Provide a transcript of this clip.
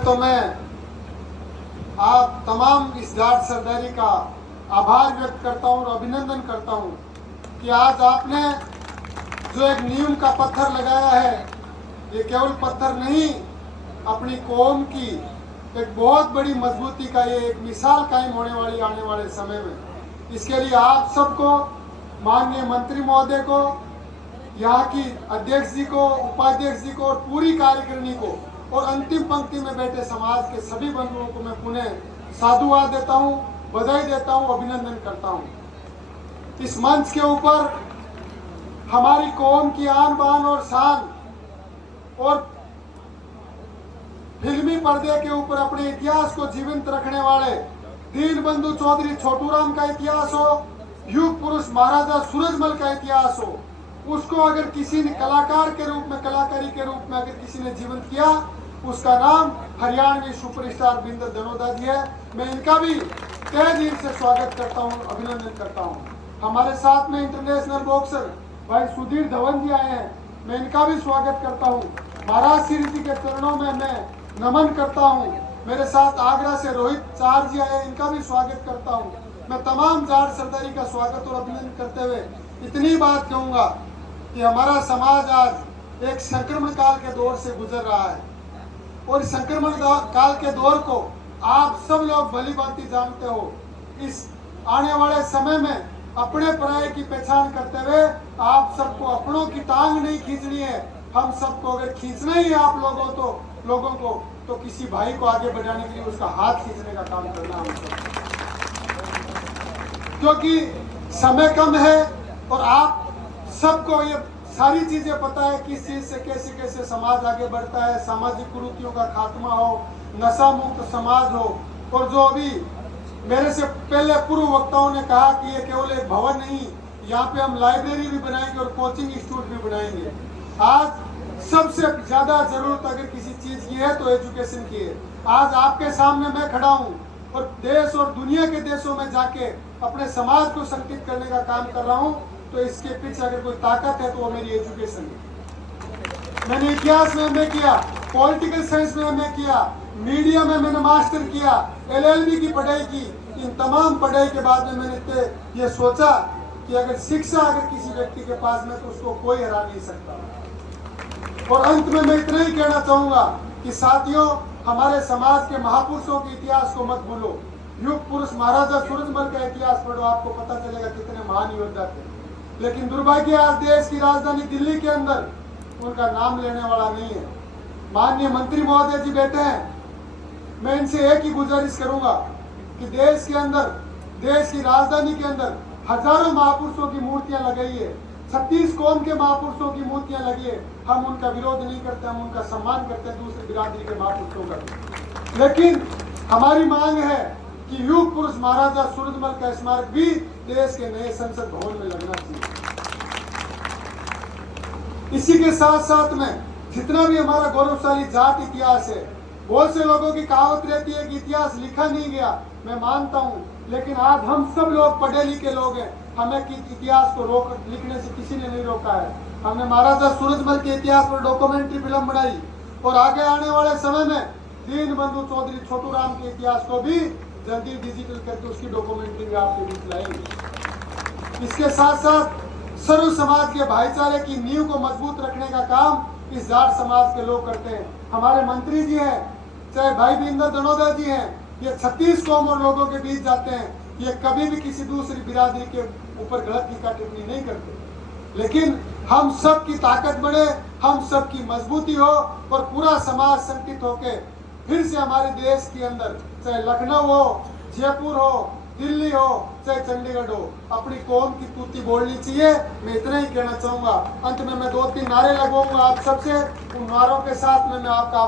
तो मैं आप तमाम इस जाट सरदारी का आभार व्यक्त करता हूँ और अभिनंदन करता हूँ कि आज आपने जो एक नींव का पत्थर लगाया है, ये केवल पत्थर नहीं, अपनी कौम की एक बहुत बड़ी मजबूती का ये एक मिसाल कायम होने वाली आने वाले समय में। इसके लिए आप सबको, माननीय मंत्री महोदय को, यहाँ की अध्यक्ष जी को, उपाध्यक्ष जी को और पूरी कार्यकारिणी को और अंतिम पंक्ति में बैठे समाज के सभी बंधुओं को मैं पुनः साधुवाद देता हूँ, बधाई देता हूँ, अभिनंदन करता हूँ। इस मंच के ऊपर हमारी कौम की आन बान और शान और फिल्मी पर्दे के ऊपर अपने इतिहास को जीवंत रखने वाले दीनबंधु चौधरी छोटूराम का इतिहास हो, युग पुरुष महाराजा सूरजमल का इतिहास हो, उसको अगर किसी ने कलाकार के रूप में, कलाकारी के रूप में अगर किसी ने जीवंत किया, उसका नाम हरियाणवी सुपरस्टार बिंदर धनोदा जी है। मैं इनका भी तहे दिल से स्वागत करता हूँ, अभिनंदन करता हूँ। हमारे साथ में इंटरनेशनल बॉक्सर भाई सुधीर धवन जी आए हैं, मैं इनका भी स्वागत करता हूँ। महाराज श्री जी के चरणों में मैं नमन करता हूँ। मेरे साथ आगरा से रोहित चार जी आए, इनका भी स्वागत करता हूँ। मैं तमाम जाट सरदारी का स्वागत और अभिनंदन करते हुए इतनी बात कहूँगा कि हमारा समाज आज एक संक्रमण काल के दौर से गुजर रहा है और संक्रमण काल के दौर को आप सब लोग भली भांति जानते हो। इस आने वाले समय में अपने पराये की पहचान करते हुए आप सबको अपनों की टांग नहीं खींचनी है, हम सबको अगर खींचना ही है आप लोगों को तो किसी भाई को आगे बढ़ाने के लिए उसका हाथ खींचने का काम करना हम सब, क्योंकि समय कम है और आप सबको ये सारी चीजें पता है किस चीज से कैसे कैसे समाज आगे बढ़ता है, सामाजिक कुरीतियों का खात्मा हो, नशा मुक्त समाज हो। और जो अभी मेरे से पहले पूर्व वक्ताओं ने कहा कि ये केवल एक भवन नहीं, यहाँ पे हम लाइब्रेरी भी बनाएंगे और कोचिंग इंस्टीट्यूट भी बनाएंगे। आज सबसे ज्यादा जरूरत अगर किसी चीज की है तो एजुकेशन की है। आज आपके सामने मैं खड़ा हूँ और देश और दुनिया के देशों में जाके अपने समाज को संगठित करने का काम कर रहा हूँ, तो इसके पीछे अगर कोई ताकत है तो वो मेरी एजुकेशन है। मैंने इतिहास में एमए किया, पॉलिटिकल साइंस में एमए किया, मीडिया में मैंने मास्टर किया, एलएलबी की पढ़ाई की। इन तमाम पढ़ाई के बाद में मैंने ये सोचा कि अगर शिक्षा अगर किसी व्यक्ति के पास में तो उसको कोई हरा नहीं सकता। और अंत में मैं इतना ही कहना चाहूंगा कि साथियों, हमारे समाज के महापुरुषों के इतिहास को मत भूलो। युग पुरुष महाराजा सूरजमल का इतिहास पढ़ो, आपको पता चलेगा कितने महान योद्धा थे। लेकिन दुर्भाग्य आज देश की राजधानी दिल्ली के अंदर उनका नाम लेने वाला नहीं है। माननीय मंत्री महोदय जी बैठे हैं, मैं इनसे एक ही गुजारिश करूंगा कि देश के अंदर, देश की राजधानी के अंदर हजारों महापुरुषों की मूर्तियां लगाई है, 36 कौम के महापुरुषों की मूर्तियां लगी है। हम उनका विरोध नहीं करते, हम उनका सम्मान करते हैं, दूसरे बिरादरी के महापुरुषों का। लेकिन हमारी मांग है कि युग पुरुष महाराजा सूरजमल का स्मारक भी देश के नए संसद भवन में लगना चाहिए। इसी के साथ साथ में जितना भी हमारा गौरवशाली जाट इतिहास है, बहुत से लोगों की कहावत रहती है कि इतिहास लिखा नहीं गया, मैं मानता हूँ, लेकिन आज हम सब लोग पढ़े लिखे लोग हैं, हमें इतिहास को लिखने से किसी ने नहीं रोका है। हमने महाराजा सूरजमल के इतिहास पर डॉक्यूमेंट्री फिल्म बनाई और आगे आने वाले समय में दीनबंधु चौधरी छोटूराम के इतिहास को भी जल्दी डिजिटल करके उसकी डॉक्यूमेंट्री भी आपके बीच लाएंगे। इसके साथ साथ सर्व समाज के भाईचारे की नींव को मजबूत रखने का काम इस जाट समाज के लोग करते हैं। हमारे मंत्री जी हैं, चाहे भाई बिंदर धनोदा जी हैं, ये 36 कौम और लोगों के बीच जाते हैं, ये कभी भी किसी दूसरी बिरादरी के ऊपर गलत टीका टिप्पणी नहीं करते। लेकिन हम सब की ताकत बढ़े, हम सब की मजबूती हो और पूरा समाज संगठित होके फिर से हमारे देश के अंदर, चाहे लखनऊ हो, जयपुर हो, दिल्ली हो, चाहे चंडीगढ़ हो, अपनी कौम की तूती बोलनी चाहिए। मैं इतना ही कहना चाहूंगा। अंत में मैं 2-3 नारे लगवाऊंगा आप सबसे, उन नारों के साथ में मैं आपका